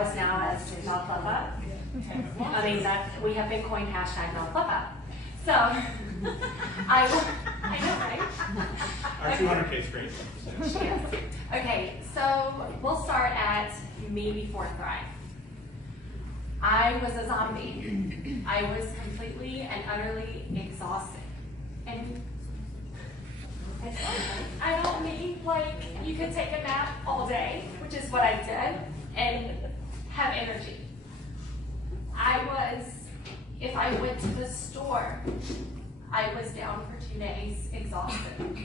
us now as Not Love Up. I mean, we have been coined hashtag Not Love Up. So, I know, right? Our 200K is great. Yes. Okay, so we'll start at me before Thrive. I was a zombie. I was completely and utterly exhausted. And I don't mean like you could take a nap all day, which is what I did, and have energy. If I went to the store, I was down for 2 days, exhausted.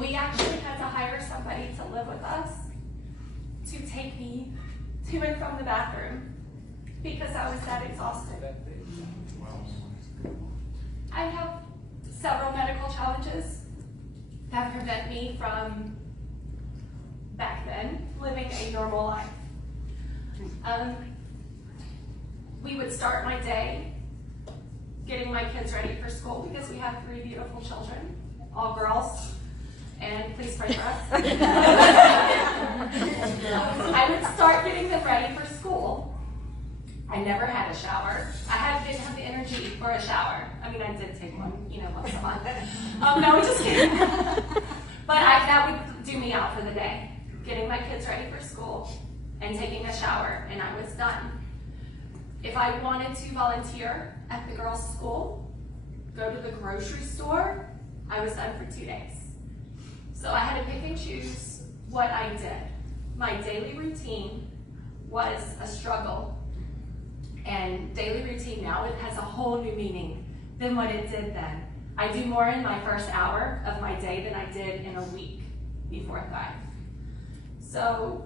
We actually had to hire somebody to live with us to take me to and from the bathroom because I was that exhausted. I have several medical challenges that prevent me from, back then, living a normal life. We would start my day getting my kids ready for school because we have 3 beautiful children, all girls, and please pray for us. I would start getting them ready for school. I never had a shower. Didn't have the energy for a shower. I mean, I did take one, once a month. No, just kidding. But that would do me out for the day. Getting my kids ready for school and taking a shower, and I was done. If I wanted to volunteer at the girls' school, go to the grocery store, I was done for 2 days. So I had to pick and choose what I did. My daily routine was a struggle. And daily routine now, it has a whole new meaning than what it did then. I do more in my first hour of my day than I did in a week before Thrive. So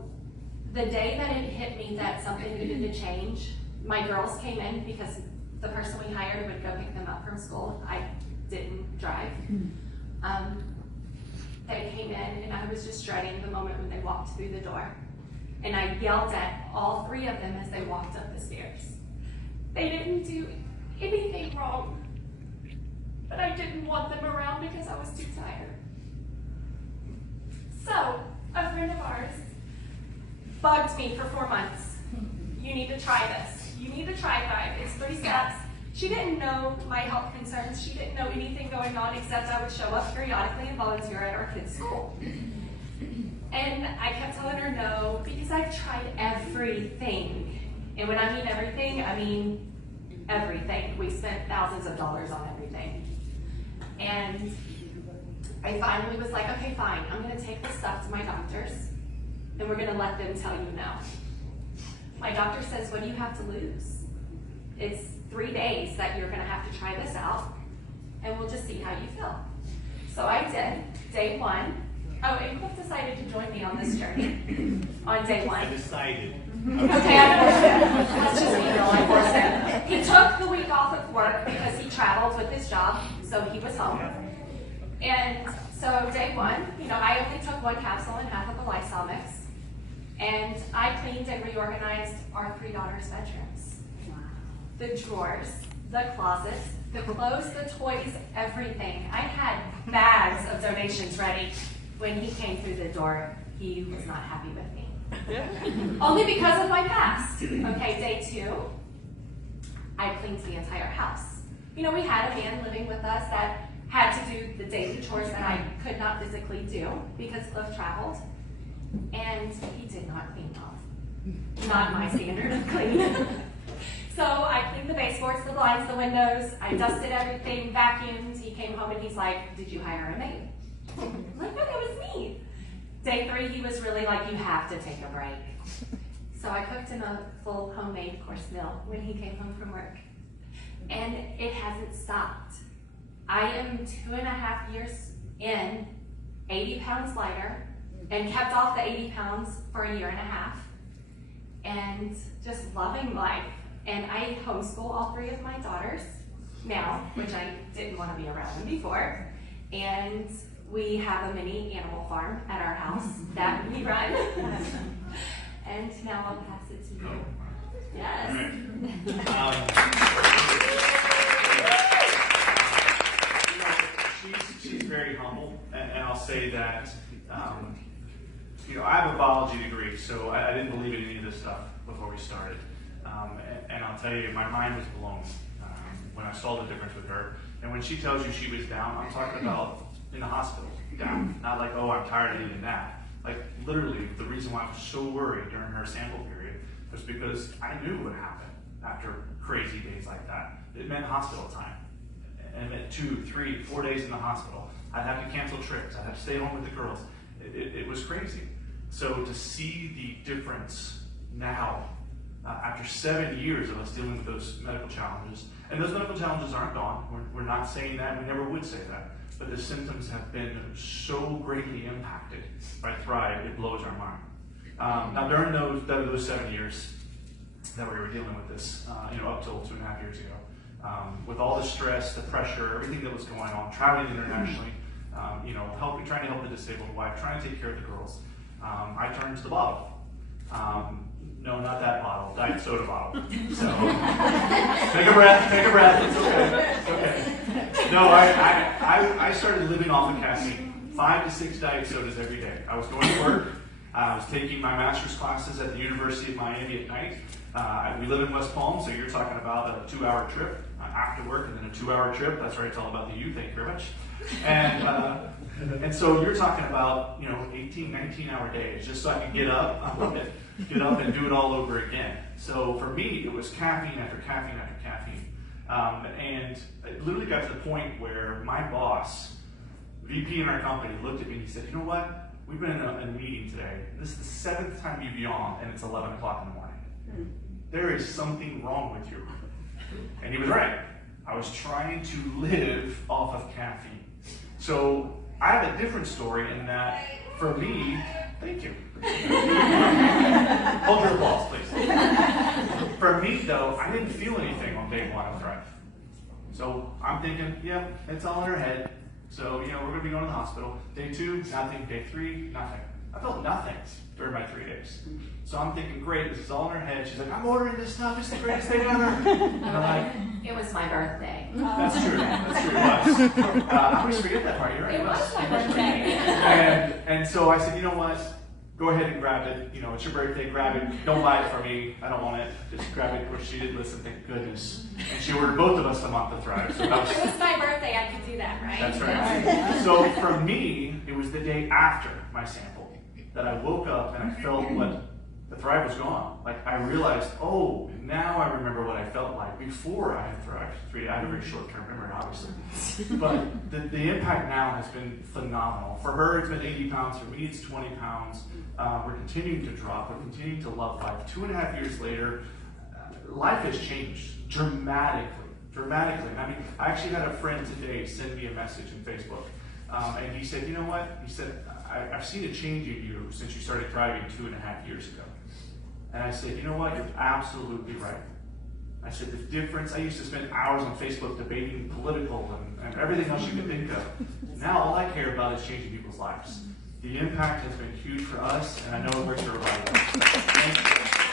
the day that it hit me that something needed to change, my girls came in because the person we hired would go pick them up from school. I didn't drive. They came in and I was just dreading the moment when they walked through the door. And I yelled at all 3 of them as they walked up the stairs. They didn't do anything wrong, but I didn't want them around because I was too tired. So, a friend of ours bugged me for 4 months. You need to try this. You need to try Thrive. It's 3 steps. She didn't know my health concerns. She didn't know anything going on except I would show up periodically and volunteer at our kids' school. And I kept telling her no because I've tried everything. And when I mean everything, I mean everything. We spent thousands of dollars on everything. And I finally was like, okay, fine. I'm going to take this stuff to my doctors and we're going to let them tell you no. My doctor says, what do you have to lose? It's 3 days that you're going to have to try this out, and we'll just see how you feel. So I did. Day 1. Oh, and Cliff decided to join me on this journey on day 1. I decided. Okay, that's just I forced him. He took the week off of work because he traveled with his job, so he was home. And so day 1, I only took 1 capsule and half of a Lysol mix. And I cleaned and reorganized our 3 daughters' bedrooms. The drawers, the closets, the clothes, the toys, everything. I had bags of donations ready. When he came through the door, he was not happy with me. Only because of my past. Okay, day 2, I cleaned the entire house. We had a man living with us that had to do the daily chores that I could not physically do because Cliff traveled. And he did not clean off. Not my standard of clean. So I cleaned the baseboards, the blinds, the windows. I dusted everything, vacuumed. He came home and he's like, did you hire a maid? I'm like, no, that was me. Day 3, he was really like, you have to take a break. So I cooked him a full homemade course meal when he came home from work. And it hasn't stopped. I am 2.5 years in, 80 pounds lighter, and kept off the 80 pounds for a 1.5 years, and just loving life. And I homeschool all 3 of my daughters now, which I didn't want to be around them before. And we have a mini animal farm at our house that we run. And now I'll pass it to you. Yes. She's very humble, and I'll say that. I have a biology degree, so I didn't believe in any of this stuff. tough before we started. And I'll tell you, my mind was blown when I saw the difference with her. And when she tells you she was down, I'm talking about in the hospital, down. Not like, oh, I'm tired of eating that. Like, literally, the reason why I was so worried during her sample period was because I knew what happened after crazy days like that. It meant hospital time. And it meant 2, 3, 4 days in the hospital. I'd have to cancel trips. I'd have to stay home with the girls. It was crazy. So to see the difference now, after 7 years of us dealing with those medical challenges, and those medical challenges aren't gone. We're not saying that. We never would say that. But the symptoms have been so greatly impacted by Thrive, it blows our mind. Now, during those 7 years that we were dealing with this, up till 2.5 years ago, with all the stress, the pressure, everything that was going on, traveling internationally, trying to help the disabled wife, trying to take care of the girls, I turned to the bottle. No, not that bottle, diet soda bottle. So, take a breath, it's okay. No, I started living off of caffeine, 5 to 6 diet sodas every day. I was going to work, I was taking my master's classes at the University of Miami at night. We live in West Palm, so you're talking about a 2-hour trip after work and then a 2-hour trip. That's right, it's all about the you, thank you very much. And so you're talking about, 18, 19-hour days, just so I can get up, I love it, get up and do it all over again. So for me, it was caffeine after caffeine after caffeine. And it literally got to the point where my boss, VP in our company, looked at me and he said, you know what? We've been in a meeting today. This is the 7th time you've yawned, and it's 11 o'clock in the morning. There is something wrong with you. And he was right. I was trying to live off of caffeine. So I have a different story in that, for me, thank you. Hold your applause, please. For me, though, I didn't feel anything on day 1 of Thrive. So I'm thinking, it's all in her head. So, we're going to be going to the hospital. Day 2, nothing. Day 3, nothing. I felt nothing during my 3 days. So I'm thinking, great, this is all in her head. She's like, I'm ordering this stuff. It's the greatest thing ever. And I'm like, it was my birthday. that's true. It was. I always forget that part. You're right. It was my birthday. And so I said, you know what? Go ahead and grab it. It's your birthday. Grab it. Don't buy it for me. I don't want it. Just grab it. Of course, she did listen. Thank goodness. And she ordered both of us a month of Thrive. So that was. It was my birthday. I could do that, right? That's right. So for me, it was the day after my sample that I woke up and I felt what the Thrive was gone. Like I realized, oh, now I remember what I felt like before I had Thrive. I have a very short-term memory, obviously. But the impact now has been phenomenal. For her, it's been 80 pounds. For me, it's 20 pounds. We're continuing to drop. We're continuing to love life. 2.5 years later, life has changed dramatically. I actually had a friend today send me a message in Facebook. And he said, you know what? He said, I've seen a change in you since you started thriving 2.5 years ago. And I said, you know what? You're absolutely right. I said, the difference, I used to spend hours on Facebook debating political and everything else you could think of. Now all I care about is changing people's lives. The impact has been huge for us, and I know it works for everybody else. Thank you.